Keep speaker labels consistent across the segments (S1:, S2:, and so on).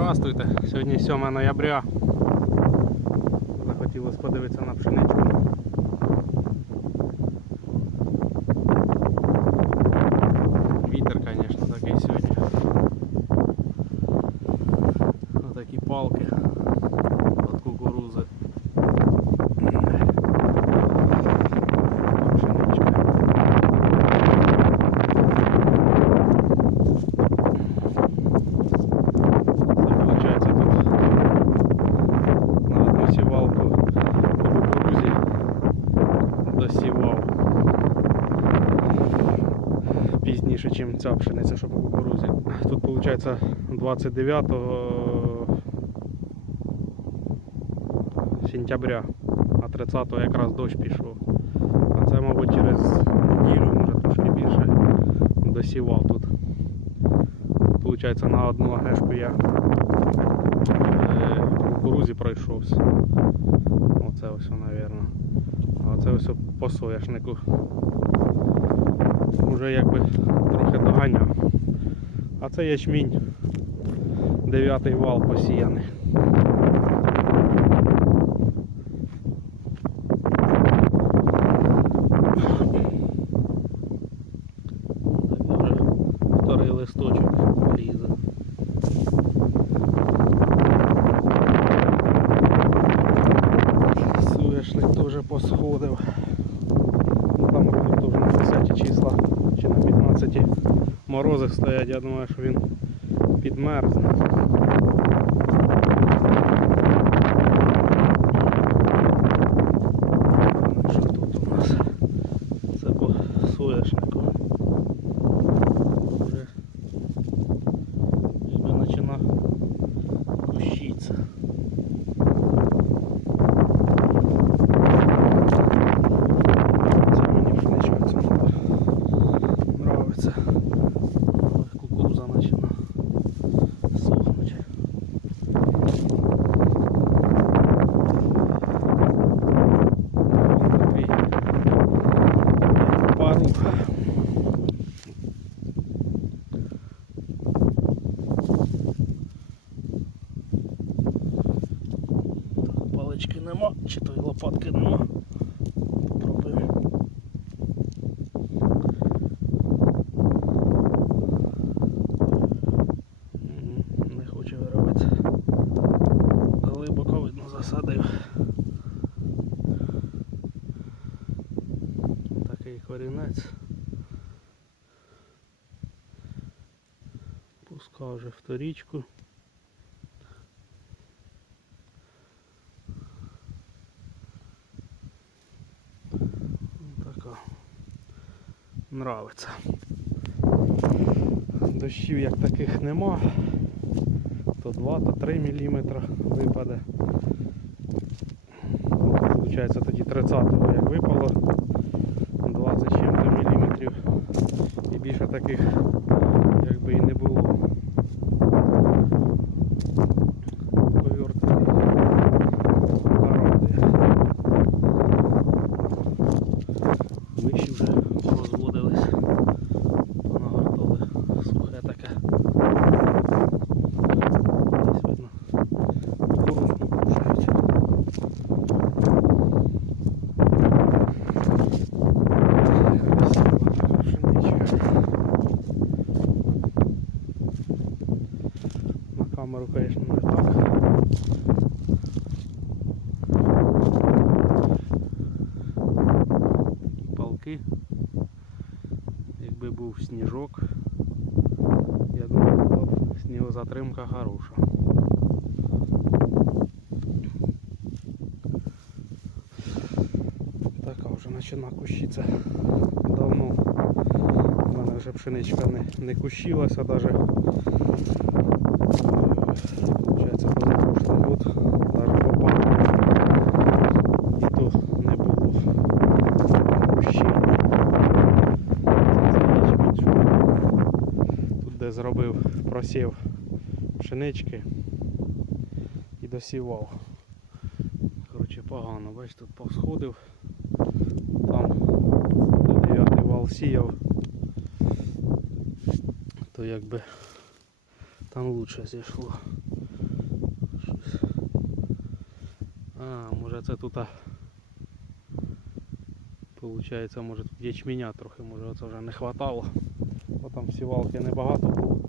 S1: Здравствуйте! Сьогодні 7 ноября. Захотілося подивитися на пшеничку. Вітер, звісно, такий сьогодні. Отакі палки від кукурузи. Пшеничка. Це виходить тут на одну сівалку по кукурузі досівав пізніше, ніж ця пшениця, що по кукурузі. Тут виходить 29 сентября, а 30 якраз дощ пішов. А це, мабуть, через неділю, може трошки більше досівав тут. Получається на одну агешку я е, по кукурузі пройшовся. Оце ось, мабуть. А оце ось по соняшнику. Уже якби трохи доганяв. А це ячмінь. Дев'ятий вал посіяний. Так, вже вторий листочок лізе. Соняшник теж посходив. Ну, Там мабуть, теж на 10 числа чи на 15 морози стоять, я думаю, що він підмерзне. Ну, Що тут у нас? Це по соняшнику. Вже ніби почина кущиться. Це мені пшеничка ця нравиться. Але кукуруза почина сохнуть. Вон такий пару. Так, палички нема, й нема. Попробуємо. Не хоче виробити. Глибоко видно засадив. Такий корінець. Пускав вже вторічку. Така нравиться. Дощів як таких нема. То 2, то 3 мм випаде. Получається тоді 30-го як випало 20 чим-то міліметрів. І більше таких якби і не було. Повертки радує. Вищі вже розводились, понагортали сухе таке. Десь видно. Кукурузку кушають. Красива така пшеничка. На камеру, звісно, не так. Такі палки. Якби був сніжок, я думаю, була б снігозатримка хороша. Така вже почина кущитися давно. У мене вже пшеничка не, не кущилася навіть. Получається, позапрошлий год попав. І то не було що Тут де зробив просів пшенички і досівав. Коротше, погано, бачиш, тут повсходив. Там де дев'ятий вал сіяв, то якби там лучше зійшло. Щось. А, може це тут Получається, може тут ячменя трохи, може це вже не хватало. Бо там сівалки небагато було.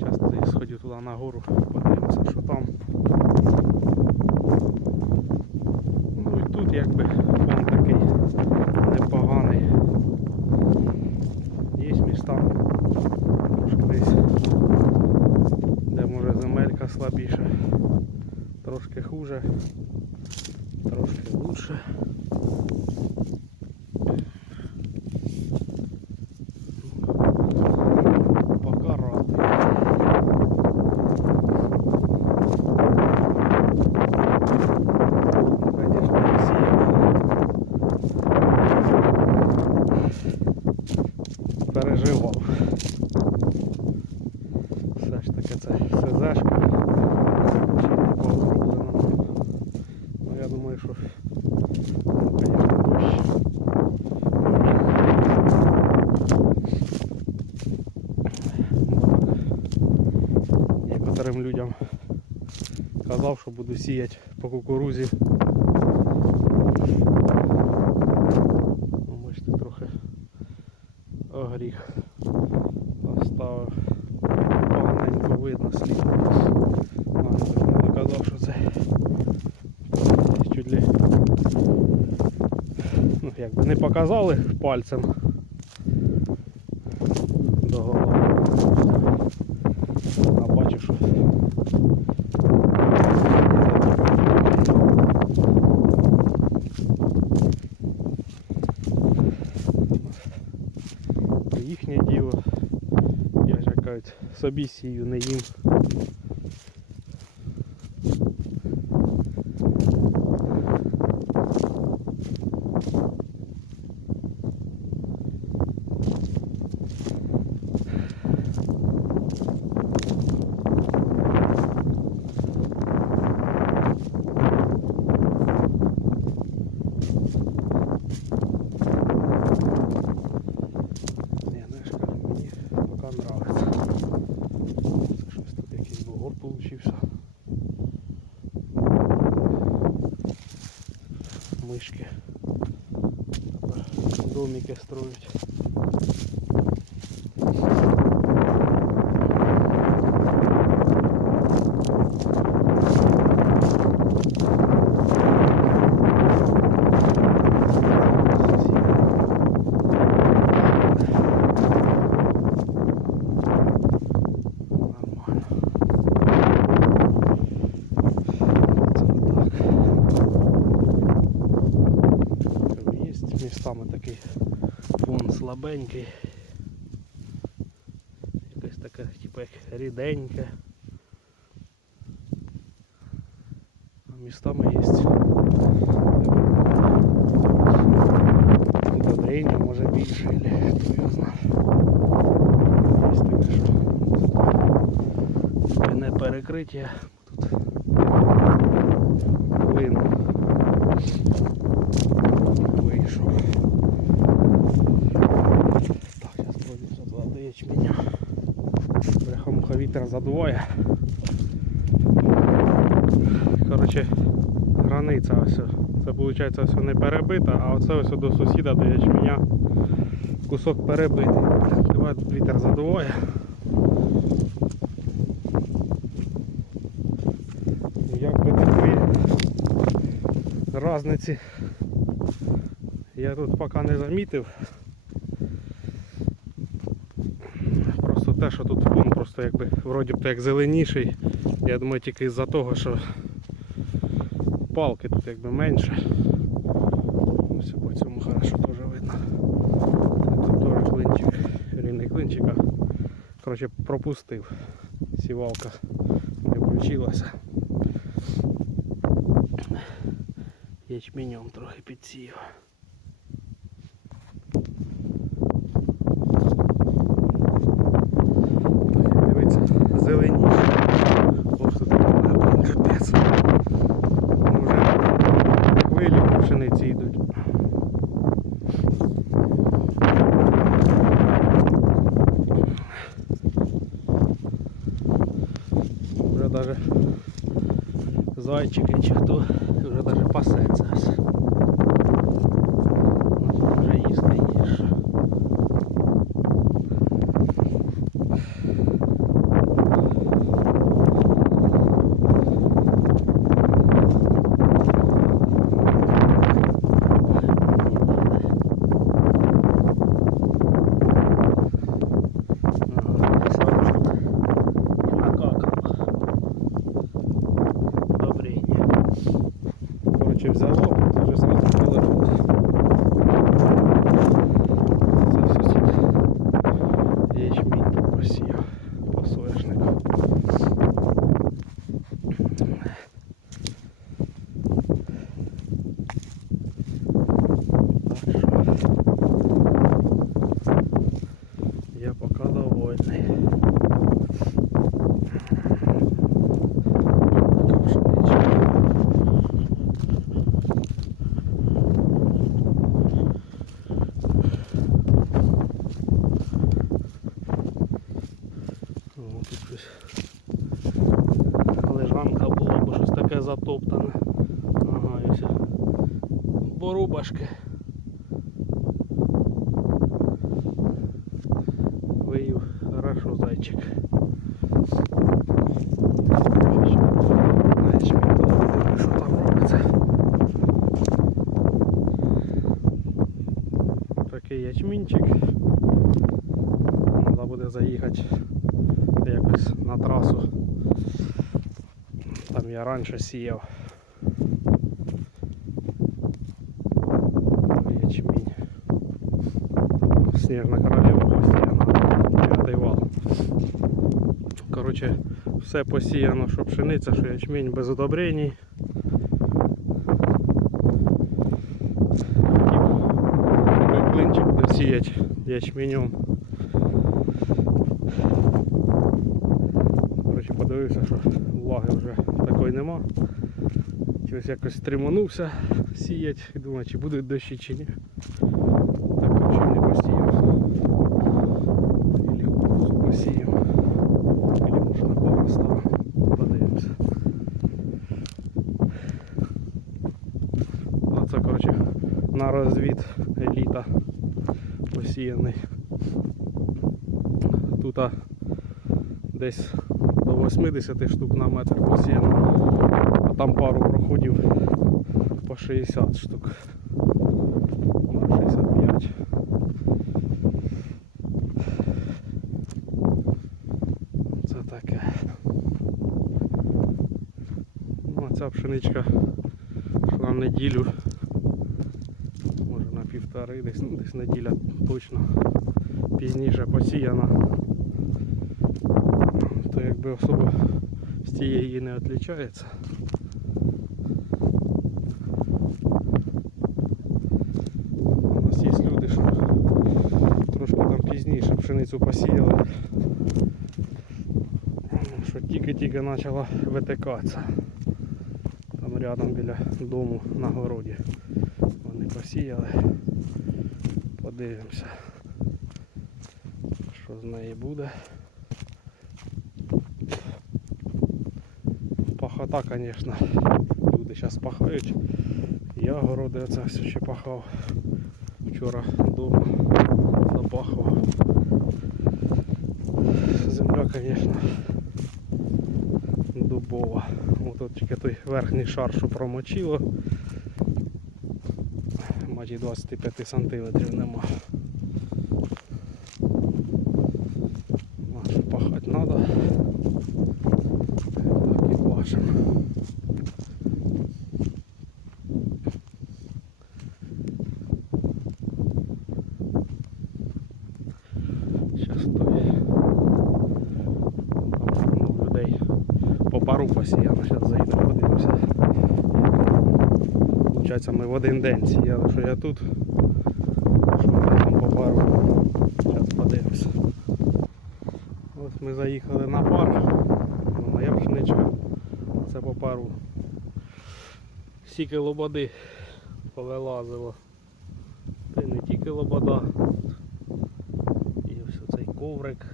S1: Часто я сходив туди на гору. Якби фон такий непоганий. Є міста трошки десь, де може земелька слабіша, трошки хуже, трошки лучше. Переживав. Все ж таки це СЗшка. Ну я думаю, що ну, конечно, дощ. Некоторим людям казав, що буду сіяти по кукурузі. Ну, Бачите, трохи огріх оставив. Поганенько видно слід. Доказав, що це чуть ли ну, якби не показали пальцем до голови. А бачив, що їхнє діло. Я ж як кажуть, собі сію, не їм. Ні, ну я ж кажу, мені поки нравиться. Це щось тут якийсь бугор получився. Мишки. Домики строють. Нормально. Це так. Містами такий фон слабенький. Якесь таке, типу як ріденьке. А містами є. Удобрення може більше, хто його знає. Є таке, що не перекриття. Тут клин вийшов. Так, зараз пройдемося туди до ячменя. Бляха-муха вітер задуває. Коротше, границя ось. Це виходить все не перебита, а оце ось до сусіда до ячменя кусок перебитий. Давай вітер задуває. Якби такої разниці я тут поки не замітив. Просто те, що тут фон просто якби вроді б як зеленіший. Я думаю тільки з-за того, що палки тут якби менше. Ось по цьому хорошо теж видно. Тут теж клинчик, рівний клинчик, коротше пропустив. Сівалка не включилася. Ячменем трохи підсів. Хорошо зайчик. Такий ячмінчик. Треба буде заїхати якось на трасу. Там я раніше сіяв. Ячмінь. Сніжна Коротше, все посіяно, що пшениця, що ячмінь без удобрень. Такий клинчик буде сіяти ячменем. Коротше, подивився, що влаги вже такої нема. Ось якось триманувся сіять і думаю, чи будуть дощі чи ні. Так коротше не посіяв. Ілі кукурузу посіяв. Ілі може на пару ставив. Подивимося. А це коротше на розвід еліта посіяний. Тут десь до 80 штук на метр посіяно, а там пару проходів по 60 штук. На 65. Це таке. Ну, ця пшеничка, на неділю, півтори, десь, ну, десь неділя точно пізніше посіяна то якби особо з тієї не відрізняється. У нас є люди, що трошки там пізніше пшеницю посіяли, що тільки-тільки почала витикатися. Там рядом біля дому на городі. Посіяли. Подивимося, що з неї буде. Пахота, звісно. Люди зараз пахають. Я городи оце все ще пахав. Вчора вдома запахував. Земля, звісно, дубова. Ось тільки той верхній шар, що промочило. Майже 25 сантиметрів нема. А що пахати треба. Так і бачимо. Зараз той. Там ну, в людей по пару посіяно, зараз заїдемо, подивимося. Получається, ми в один день сіяли, що я тут. Що там по пару. Зараз подивимося. Ось ми заїхали на пар. Ну, Моя пшеничка. Це по пару. Стільки лободи повилазило. Та й не тільки лобода. І ось цей коврик.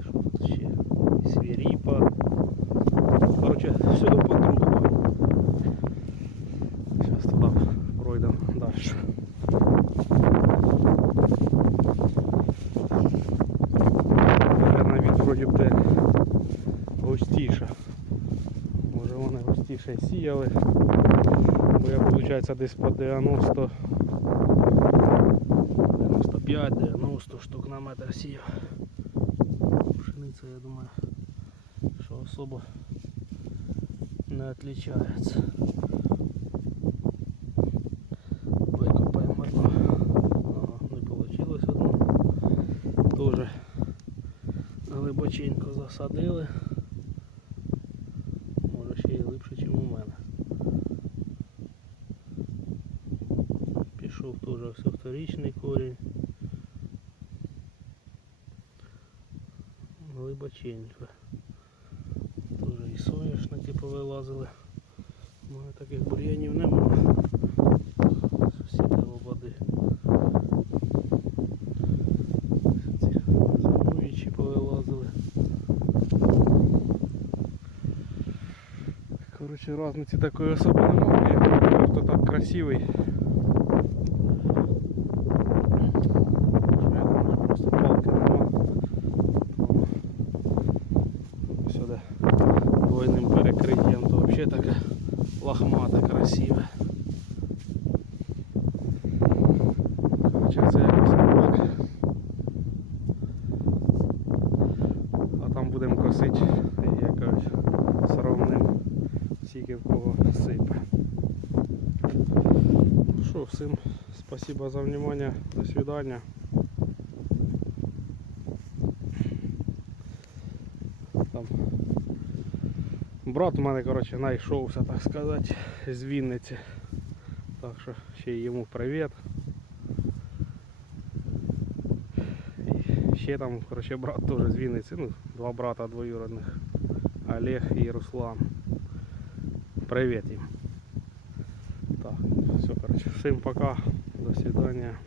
S1: Що тут ще? І свіріпа. Коротше, всюди знаєш. Наверно, від вроді б те густіша. Може вони густіше сіяли. Бо я виходить десь по 90 95-90 штук на метр сіяв. Пшениця, я думаю, що особо не отличается. Викопаємо. Не. Тоже глибоченько засадили. Може ще й глибше, ніж у мене. Пішов теж вторичний корінь. Глибоченько. Тоже і соняшники повилазили. У мене таких бур'янів нема. Сусіди води. Ці зимуючі повилазили. Коротше, разниці такої особи немає. Просто так красивий. спасибо за внимание. До свидания. Там брат у мене, коротше, знайшовся, так сказати, з Вінниці. Так що ще й йому привіт. І ще там, коротше, брат теж з Вінниці, ну, два брата двоюродних. Олег і Руслан. Привіт їм. Так, все, коротше, всім пока. До свидания.